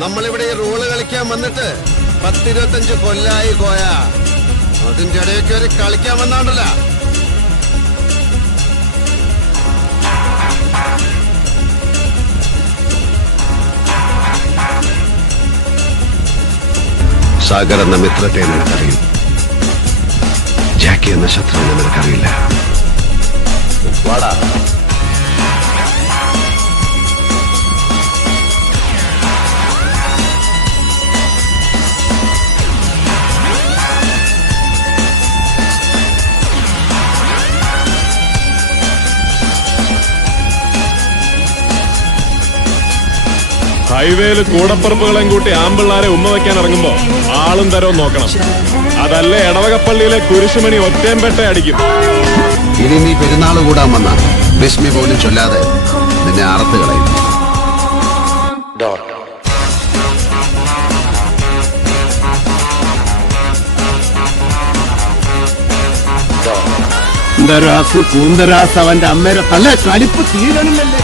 നമ്മളിവിടെ ഈ റോള് കളിക്കാൻ വന്നിട്ട് 10-25 കൊല്ലായി കോയ. അതിന്റെ ഇടയ്ക്ക് ഒരു കളിക്കാൻ വന്നാണ്ടല്ല. സാഗർ എന്ന മിത്രത്തെ നിനക്കറിയും, ജാക്കി എന്ന ശത്രുവിനെ നിനക്കറിയില്ല. വാടാ. ഹൈവേയിൽ കൂടപ്പറമ്പുകളെയും കൂട്ടി ആമ്പിള്ളാരെ ഉമ്മ വയ്ക്കാൻ ഇറങ്ങുമ്പോ ആളും തരവും നോക്കണം. അതല്ലേ ഇടവകപ്പള്ളിയിലെ കുരിശുമണി ഒറ്റേമ്പെട്ട അടിക്കും. ഇനി നീ പെരുന്നാൾ കൂടാൻ വന്ന ബിസ്മി പോലും ചൊല്ലാതെ നിന്നെ അറുത്ത് കളയും. കൂന്തരാസ് അവന്റെ അമ്മയുടെ തല കലിപ്പ് തീരണില്ലല്ലേ.